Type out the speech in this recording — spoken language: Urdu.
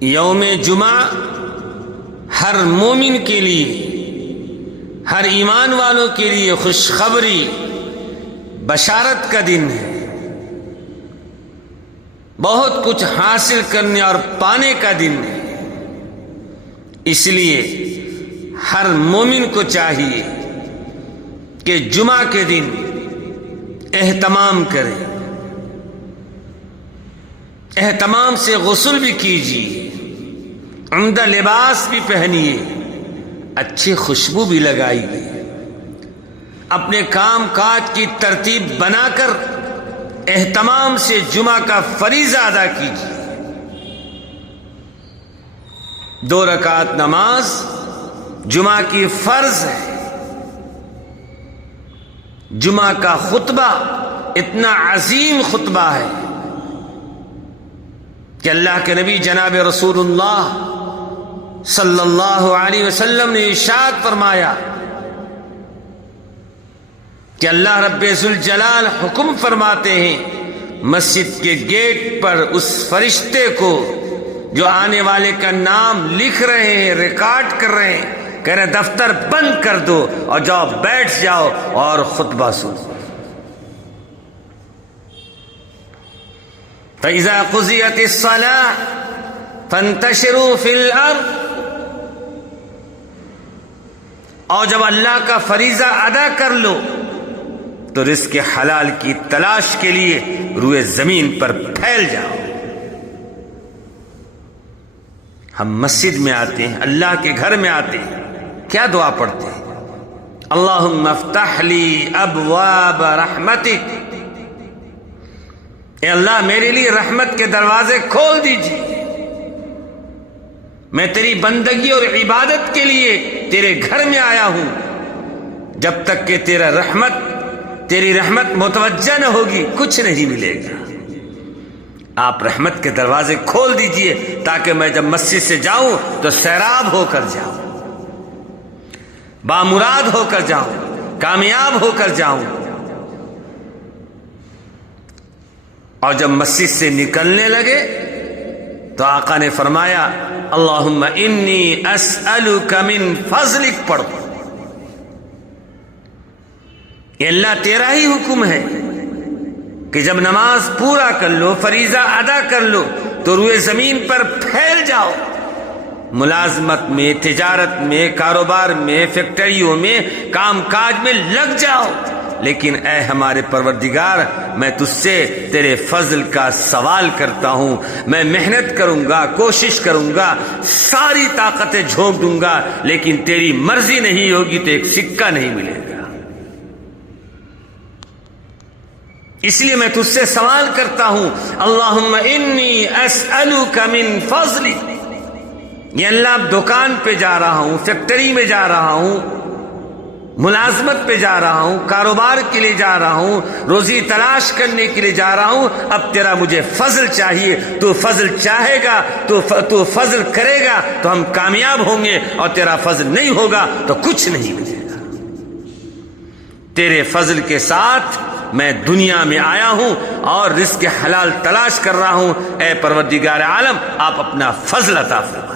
یوم جمعہ ہر مومن کے لیے، ہر ایمان والوں کے لیے خوشخبری، بشارت کا دن ہے، بہت کچھ حاصل کرنے اور پانے کا دن ہے۔ اس لیے ہر مومن کو چاہیے کہ جمعہ کے دن اہتمام کرے، اہتمام سے غسل بھی کیجیے، عمدہ لباس بھی پہنیے، اچھی خوشبو بھی لگائیے، اپنے کام کاج کی ترتیب بنا کر اہتمام سے جمعہ کا فریضہ ادا کیجیے۔ 2 رکعت نماز جمعہ کی فرض ہے۔ جمعہ کا خطبہ اتنا عظیم خطبہ ہے کہ اللہ کے نبی جناب رسول اللہ صلی اللہ علیہ وسلم نے ارشاد فرمایا کہ اللہ رب ذوالجلال حکم فرماتے ہیں مسجد کے گیٹ پر اس فرشتے کو جو آنے والے کا نام لکھ رہے ہیں، ریکارڈ کر رہے ہیں، کہہ رہے دفتر بند کر دو اور جاؤ بیٹھ جاؤ اور خطبہ سنو۔ فَإِذَا قُضِيَتِ الصَّلَاةُ فَانْتَشِرُوا فِي الْأَرْضِ، اور جب اللہ کا فریضہ ادا کر لو تو رزق حلال کی تلاش کے لیے روئے زمین پر پھیل جاؤ۔ ہم مسجد میں آتے ہیں، اللہ کے گھر میں آتے ہیں، کیا دعا پڑھتے ہیں؟ اللہم افتح لی ابواب رحمتک، اے اللہ میرے لیے رحمت کے دروازے کھول دیجیے، میں تیری بندگی اور عبادت کے لیے تیرے گھر میں آیا ہوں، جب تک کہ تیری رحمت متوجہ نہ ہوگی کچھ نہیں ملے گا۔ آپ رحمت کے دروازے کھول دیجئے تاکہ میں جب مسجد سے جاؤں تو سیراب ہو کر جاؤں، بامراد ہو کر جاؤں، کامیاب ہو کر جاؤں۔ اور جب مسجد سے نکلنے لگے تو آقا نے فرمایا اللہم انی اسألک من فضلک، پڑھو، یہ اللہ تیرا ہی حکم ہے کہ جب نماز پورا کر لو، فریضہ ادا کر لو تو روئے زمین پر پھیل جاؤ، ملازمت میں، تجارت میں، کاروبار میں، فیکٹریوں میں، کام کاج میں لگ جاؤ، لیکن اے ہمارے پروردگار میں تجھ سے تیرے فضل کا سوال کرتا ہوں، میں محنت کروں گا، کوشش کروں گا، ساری طاقتیں جھونک دوں گا، لیکن تیری مرضی نہیں ہوگی تو ایک سکہ نہیں ملے گا۔ اس لیے میں تجھ سے سوال کرتا ہوں اللہم انی اسألک من فضلک، یہ اللہ اب دکان پہ جا رہا ہوں، فیکٹری میں جا رہا ہوں، ملازمت پہ جا رہا ہوں، کاروبار کے لیے جا رہا ہوں، روزی تلاش کرنے کے لیے جا رہا ہوں، اب تیرا مجھے فضل چاہیے، تو فضل چاہے گا، تو فضل کرے گا تو ہم کامیاب ہوں گے، اور تیرا فضل نہیں ہوگا تو کچھ نہیں ملے گا۔ تیرے فضل کے ساتھ میں دنیا میں آیا ہوں اور رزق حلال تلاش کر رہا ہوں، اے پروردگار عالم آپ اپنا فضل عطا فرما۔